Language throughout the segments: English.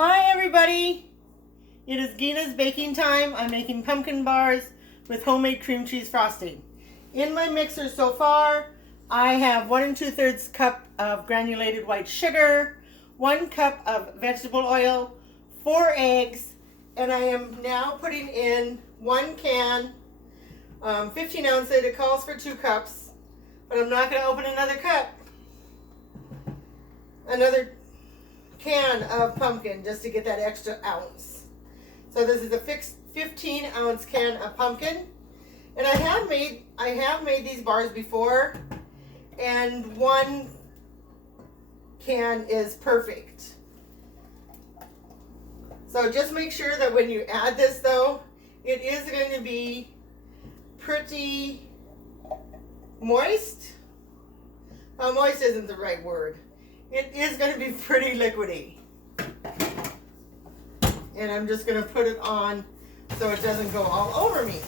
Hi everybody! It is Gina's baking time. I'm making pumpkin bars with homemade cream cheese frosting. In my mixer so far, I have 1 2/3 cup of granulated white sugar, 1 cup of vegetable oil, 4 eggs, and I am now putting in 1 can, 15 ounce. It calls for 2 cups, but I'm not going to open another cup. Another can of pumpkin just to get that extra ounce. So this is a fixed 15 ounce can of pumpkin, and I have made these bars before, and 1 can is perfect. So just make sure that when you add this, though, it is going to be pretty moist. Moist isn't the right word. It is going to be pretty liquidy. And I'm just going to put it on so it doesn't go all over me.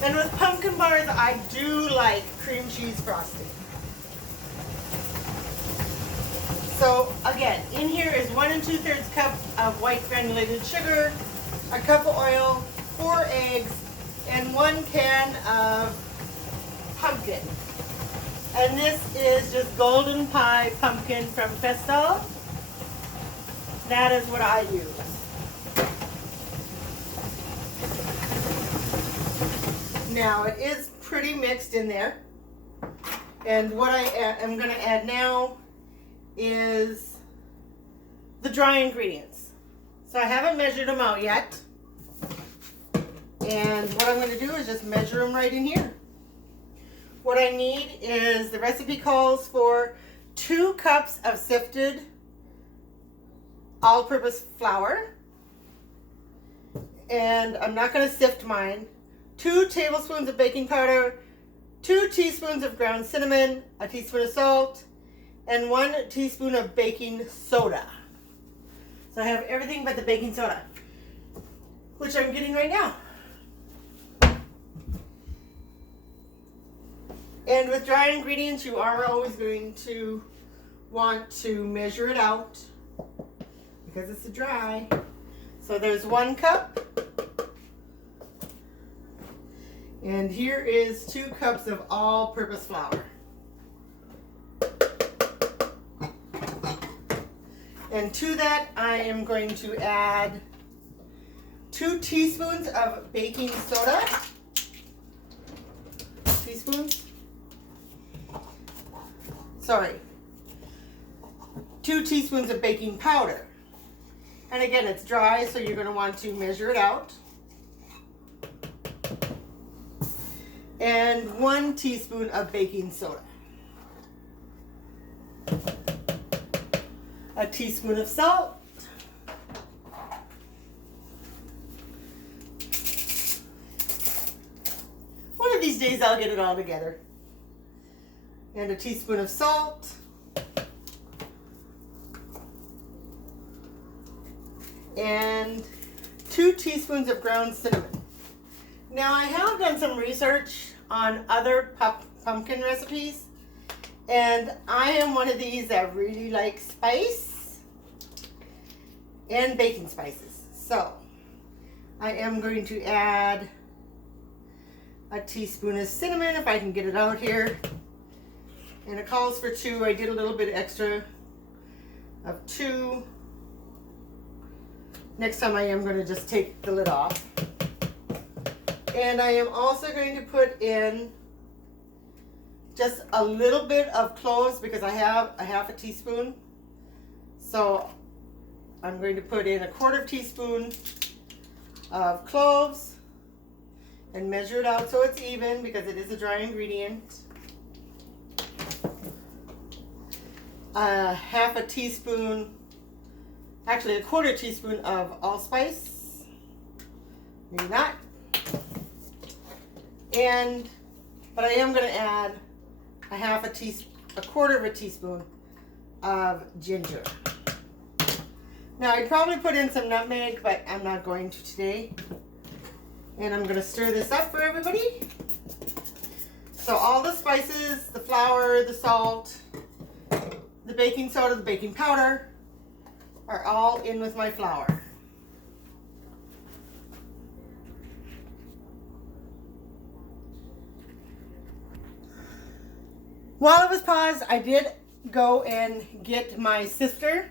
And with pumpkin bars, I do like cream cheese frosting. So again, in here is 1 2/3 cup of white granulated sugar, a cup of oil, 4 eggs, and 1 can of pumpkin. And this is just golden pie pumpkin from Festal. That is what I use. Now it is pretty mixed in there. And what I'm going to add now is the dry ingredients. So I haven't measured them out yet. And what I'm going to do is just measure them right in here. What I need is, the recipe calls for 2 cups of sifted all-purpose flour. And I'm not going to sift mine. 2 tablespoons of baking powder, 2 teaspoons of ground cinnamon, a teaspoon of salt, and 1 teaspoon of baking soda. So I have everything but the baking soda, which I'm getting right now. And with dry ingredients, you are always going to want to measure it out because it's dry. So there's 1 cup. And here is 2 cups of all-purpose flour. And to that, I am going to add 2 teaspoons of baking soda. Teaspoons? Sorry. 2 teaspoons of baking powder. And again, it's dry, so you're going to want to measure it out. And 1 teaspoon of baking soda. A teaspoon of salt. One of these days I'll get it all together. And a teaspoon of salt. And 2 teaspoons of ground cinnamon. Now I have done some research on other pumpkin recipes, and I am one of these that really likes spice and baking spices. So I am going to add a teaspoon of cinnamon, if I can get it out here. And it calls for 2. I did a little bit extra of 2. Next time I am going to just take the lid off. And I am also going to put in just a little bit of cloves because I have a half a teaspoon. So I'm going to put in 1/4 teaspoon of cloves and measure it out so it's even because it is a dry ingredient. Half a teaspoon, actually 1/4 teaspoon of allspice. Maybe not. But I am going to add a 1/4 of a teaspoon of ginger. Now I'd probably put in some nutmeg, but I'm not going to today. And I'm going to stir this up for everybody. So all the spices, the flour, the salt, the baking soda, the baking powder are all in with my flour. While it was paused, I did go and get my sifter,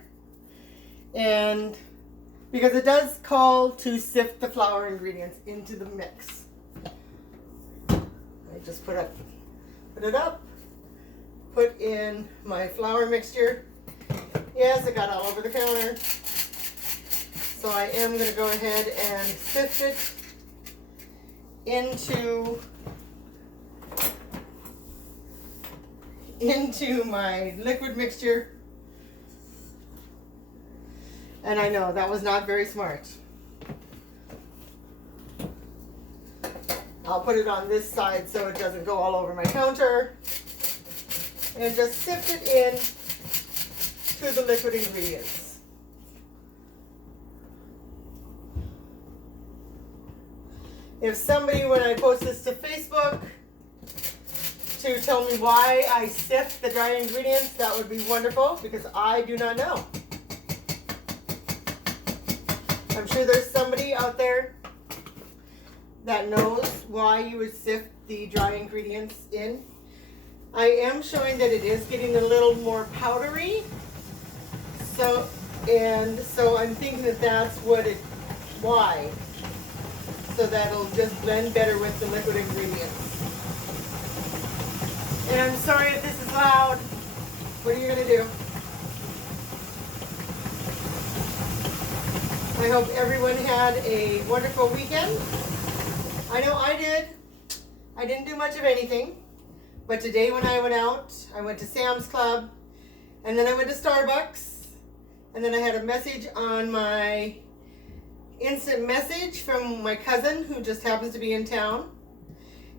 and because it does call to sift the flour ingredients into the mix. I just put it up, put in my flour mixture. Yes, it got all over the counter. So I am going to go ahead and sift it into my liquid mixture. And I know that was not very smart. I'll put it on this side so it doesn't go all over my counter. And just sift it in to the liquid ingredients. If somebody, when I post this to Facebook, to tell me why I sift the dry ingredients, that would be wonderful, because I do not know. I'm sure there's somebody out there that knows why you would sift the dry ingredients in. I am showing that it is getting a little more powdery. So I'm thinking that that's why. So that'll just blend better with the liquid ingredients. And I'm sorry if this is loud. What are you going to do? I hope everyone had a wonderful weekend. I know I did. I didn't do much of anything. But today when I went out, I went to Sam's Club. And then I went to Starbucks. And then I had a message on my instant message from my cousin who just happens to be in town.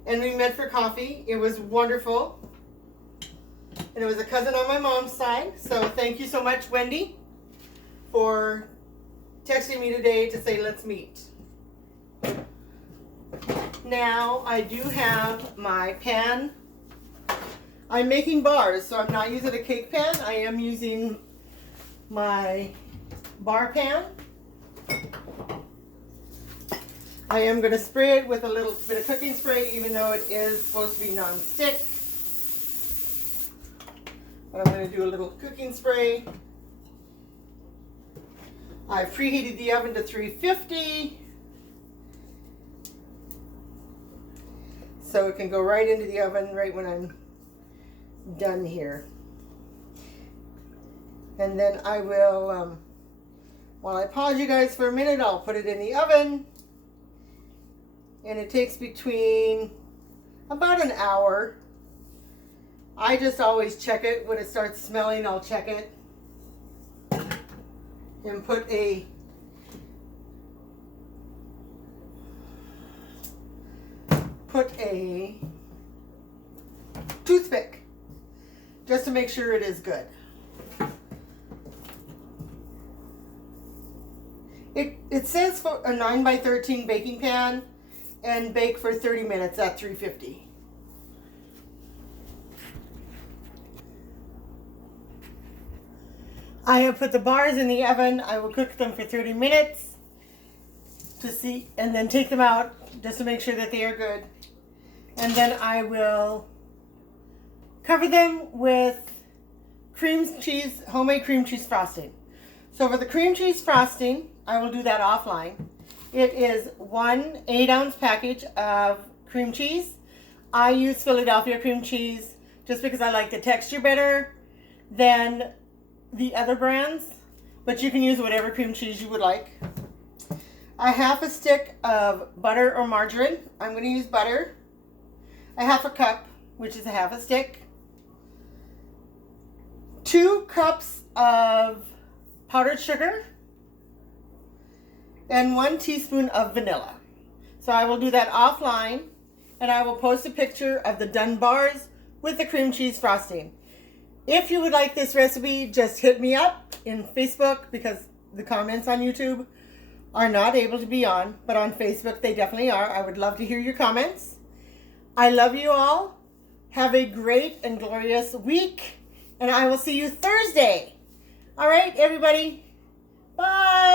And we met for coffee. It was wonderful. And it was a cousin on my mom's side. So thank you so much, Wendy, for texting me today to say let's meet. Now I do have my pan. I'm making bars, so I'm not using a cake pan. I am using my bar pan. I am going to spray it with a little bit of cooking spray, even though it is supposed to be non-stick. But I'm going to do a little cooking spray. I've preheated the oven to 350. So it can go right into the oven right when I'm done here. And then I will, while I pause you guys for a minute, I'll put it in the oven. And it takes between about an hour. I just always check it. When it starts smelling, I'll check it. And put a toothpick just to make sure it is good. It says for a 9x13 baking pan and bake for 30 minutes at 350. I have put the bars in the oven. I will cook them for 30 minutes to see, and then take them out just to make sure that they are good. And then I will cover them with cream cheese, homemade cream cheese frosting. So for the cream cheese frosting, I will do that offline. It is 1 8-ounce package of cream cheese. I use Philadelphia cream cheese just because I like the texture better than the other brands, but you can use whatever cream cheese you would like. A half a stick of butter or margarine. I'm going to use butter. A half a cup, which is a half a stick. 2 cups of powdered sugar. And 1 teaspoon of vanilla. So I will do that offline, and I will post a picture of the done bars with the cream cheese frosting. If you would like this recipe, just hit me up in Facebook, because the comments on YouTube are not able to be on, but on Facebook they definitely are. I would love to hear your comments. I love you all. Have a great and glorious week, And I will see you Thursday. All right, everybody. Bye.